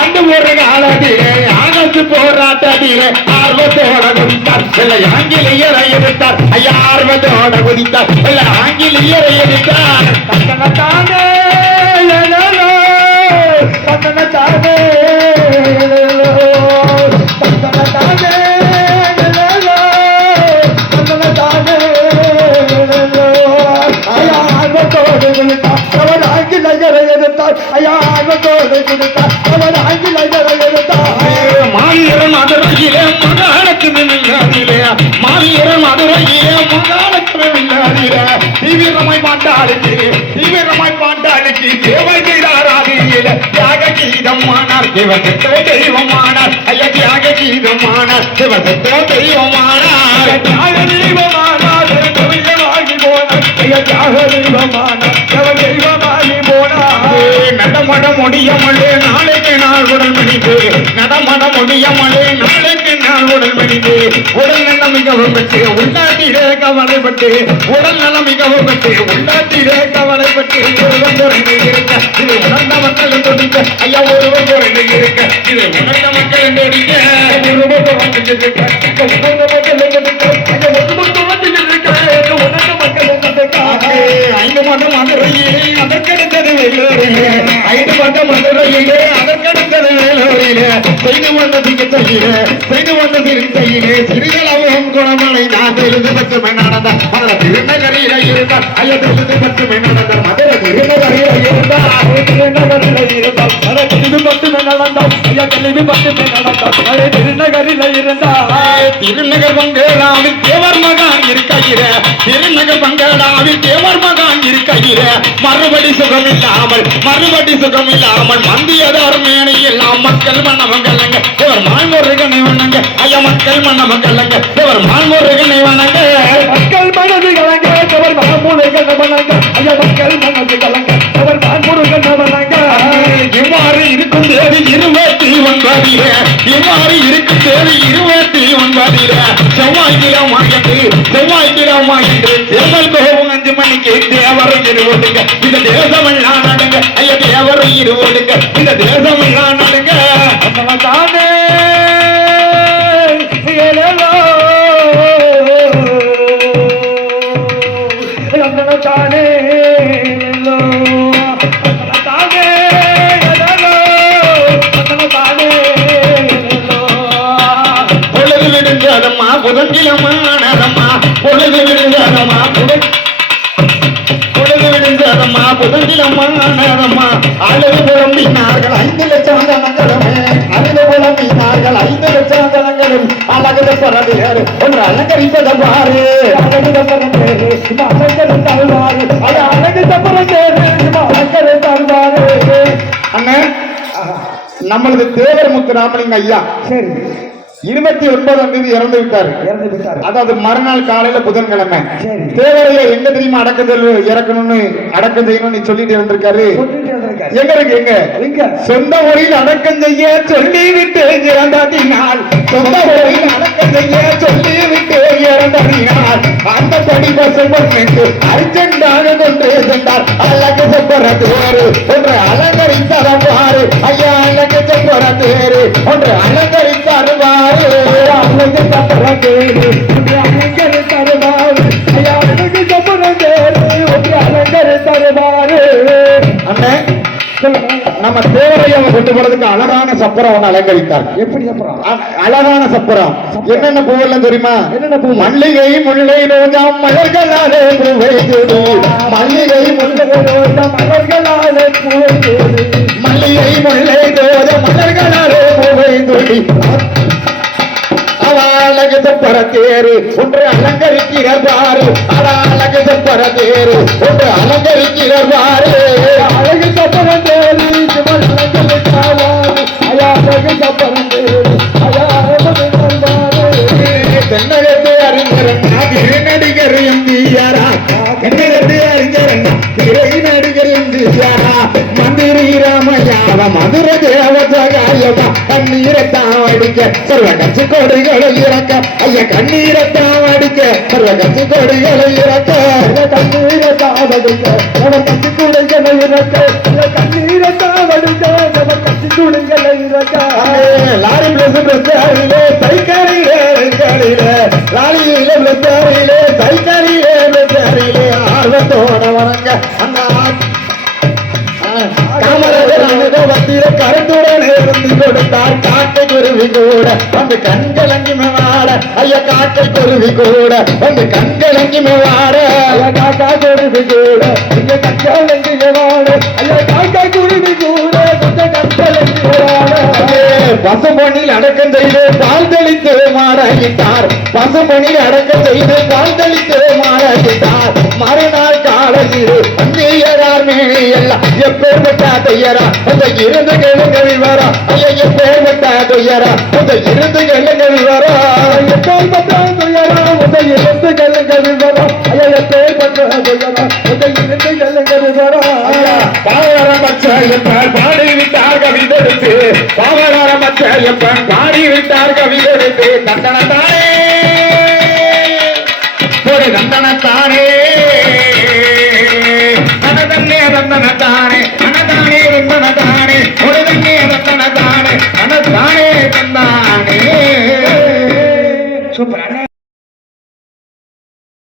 அந்த ஒரு காலத்திலே ஆனத்து போராட்டத்திலே ஆர்வத்தோட குதித்தார் இல்லை ஆங்கிலேயரை எதிர்த்தார் ஐயா ஆர்வத்தோட குதித்தார் இல்லை ஆங்கிலேயரை எதிர்த்தார் தந்தனத்தானே தந்தனத்தானே தந்தனத்தானே ஐயா ஆர்வத்தோடு குதித்தார் அவர் ஆங்கிலேயரை எதிர்த்தார் ஐயா ஆர்வத்தோடு குதித்தார் அவர் ஆங்கிலேயரை எதிர்த்தார் மாவீரன் மதுரையிலே மகாலட்சுமி வில்லாதிலே மாவீரன் மதுரையிலே மகாலட்சுமி வில்லாதிலே தீவிரமாய் பாண்டாளுக்கு தேவர் செய்தாராதியிலே தியாக கீதமானார் சிவசத்தோ தெய்வமானார் ஐயா தியாக கீதமானார் சிவசத்தோ தெய்வமானார் தியாக தெய்வமானார் தெய்வமாகி போனார் ஐயா தியாக தெய்வமானார் தெய்வமாகி போனார் நடமட முடியமலே நாளைக்கு நாள் உடல் மணிக்கு நடமட முடியமலே நாளைக்கு நாள் உடல் மணிக்கு உடல் நலம் மிகவும் பெற்று உள்ளாட்டிலே கவலைப்பட்டு உடல் நலம் மிகவும் பெற்று உள்ளாட்டிலே கவலைப்பட்டு ஒருவன் குறைந்து இருக்க இது உணர்ந்த மக்கள் தொடிக்க ஐயா ஒருவன் குறைந்து இருக்க இது உணர்ந்த மக்கள் தொடிக்க ஒருவன் குறைந்து இருக்க உணர்ந்த மக்கள் தொடிக்க ஐயா ஒருவன் குறைந்து இருக்க உணர்ந்த மக்கள் தொடிக்க 5 மாதம் மதுரையே அதற்கடுத்தது வெள்ளூரிலே 5 மாதம் மதுரையிலே அதற்கடுத்தது வேலூரிலே செய்து வந்ததுக்கு தையிலே சிறிதளவும் குணமலை நான் எழுது பற்றுமை நடந்த மதுரை திருநகரிலே இருந்தார் ஐயா எழுது பற்றுமை நடந்த மதுரை திருநகரிலே இருந்தார் திருநகர் பங்களாவில் தேவர் மகான் இருக்கையில திருநகர் பங்களாவில் தேவர் மகான் இருக்கையில மறுபடி சுகம் இல்லாமல் மந்தியதார் மேனை எல்லாம் மக்கள் மன்னமங்கலங்க இவர் மால்முருகனை வணங்க ஐயா மக்கள் மன்னமங்கலங்க இவர் மால்முருகனை வணங்க மக்கள் மனது கலங்க இவர் மால்முருகனை வணங்க ஐயா மக்கள் மனது கலங்க இவர் மால்முருகனை வணங்க இவ்வாறு இருக்கும் தேதி 29 இவ்வாறு இருக்கும் தேதி 29 செவ்வாய்க்கிழமாயிற்று தேர்தல் கோபம் 5 மணிக்கு தேவரை இருவோடுங்க இந்த தேசமெல்லாம் நடங்க ஐயா தேவரை இருவோடுங்க இந்த தேசமெல்லாம் நடங்க தானே தானே புதங்கிலமானதம்மா பொழுது விடுங்கதம்மா புதங்கிலமானதம்மா அழுது புலம்பினார்கள் 5 லட்சம் ஜனங்களுமே அழுது புலம்பினார்கள் 5 லட்சம் ஜனங்களும் அழகுத பரவேறு ஒன்று அலங்கரிப்பத பாரு அழகுத பரவேறு அலங்கரித்த தருவாரு அழகுத பரவேறு அலங்கரித்த தருவாரு அண்ணன் நம்மளது தேவர் முத்துராமலிங்க ஐயா சரி 29ஆம் தேதி இறந்து விட்டார். அதாவது மறுநாள் காலையில புதன்கிழமை தேவரையில எங்க தெரியுமா அடக்கத்தில் இறக்கணும்னு அடக்கம் செய்யணும்னு சொல்லிட்டு இருந்திருக்காரு. எங்க இருக்கு எங்க சொந்த ஊரில் அடக்கம் செய்ய சொல்லிவிட்டு இறந்தாதினால் சொந்த ஊரில் அடக்கம் செய்ய சொல்லிவிட்டு இறந்தாதினால் அந்த படிப்பசு பொண்ணுக்கு அர்ஜென்டாக கொண்டு சென்றார். அழகு செப்பற தேரு ஒன்று அலங்கரித்தரவாறு ஐயா அழகு செப்பற தேரு ஒன்று அலங்கரித்தருவாறு அழகு செப்பற தேரு ஒன்று அலங்கரித்தருவாறு ஐயா அழகு செப்பற தேரு ஒன்று அலங்கரித்தருவாறு. அண்ணே நம்ம தேவரையாவை கொண்டு போறதுக்கு அழகான சப்பரம் ஒண்ணு அலங்கரித்தார். எப்படி சப்பரம்? அழகான சப்பரம். என்னென்ன பூவெல்லாம் தெரியுமா? என்னென்ன பூ? மல்லிகை முல்லை ரோஜா மலர்களாலே பூவை தேடி மல்லிகை முல்லை ரோஜா மலர்களாலே பூவை தேடி மல்லிகை முல்லை ரோஜா மலர்களாலே பூவை தேடி அழகு செப்பற தேரு ஒன்று அலங்கரிக்கிறார் பாரு அழகு செப்பற தேரு ஒன்று அலங்கரிக்கிறார் பாரு அழகு செப்பற தேரு அழகு செப்பற தேரு தென்னகத்து அறிஞரண்ணா திரை நடிகர் எம்பியாரா தென்னகத்து அறிஞரண்ணா திரை நடிகர் எம்பியாரா மந்திரி ராமையா மதுரை கண்ணீரை தேவசகாயமா கண்ணீரைத்தான் அடிக்க சர்வ கட்சி கொடிகளை இறக்க ஐயா கண்ணீரைத்தான் அடிக்க சர்வ கட்சி கொடிகளை இறக்க கண்ணீரைத்தான் அடிக்க அவர் கட்சி கொடிகளை இறக்க கண்ணீரை தாவடிக்க அவர் கட்சி கொடிகளை இறக்க லாரி பிரசாரிலே சைக்கரிலே லாரியிலே பிரசாரிலே சைக்கரிலே பிரசாரிலே ஆர்வத்தோட வரங்க அந்த காமராஜர் அனுபவத்திலே கருத்துடன் இருந்து கொடுத்தார் காட்டை குருவி கூட வந்து கண்கலங்கி மேவாட ஐயா காட்டை குருவி கூட வந்து கண்கலங்கி மேவாட காக்கா குருவி கூட இங்க கண்கலங்கி மேவாட ஐயா காக்கா குருவி கூட வந்து கண்கலங்கி மேவாட பசுபொன்னில் அடக்கம் செய்து பால் தெளித்து மாறாகிட்டார் பசுபொன்னில் அடக்கம் செய்து பால் தெளித்து மாறாகிட்டார் மறுநாள் காலையில் அந்நியரார் மேனி எல்லாம் எப்பேற்பட்ட தையரா அந்த இருந்து கேளுங்க விவரா ஐயா எப்பேற்பட்ட தையரா அந்த இருந்து கேளுங்க விவரா எப்பேற்பட்ட தையரா அந்த இருந்து கேளுங்க விவரா ஐயா எப்பேற்பட்ட தையரா அந்த இருந்து கேளுங்க விவரா பாடிவிட்டார் கவிதெடுத்து பாவகாரமற்ற எப்பன் பாடிவிட்டார் கவிதெடுத்து தந்தன தானே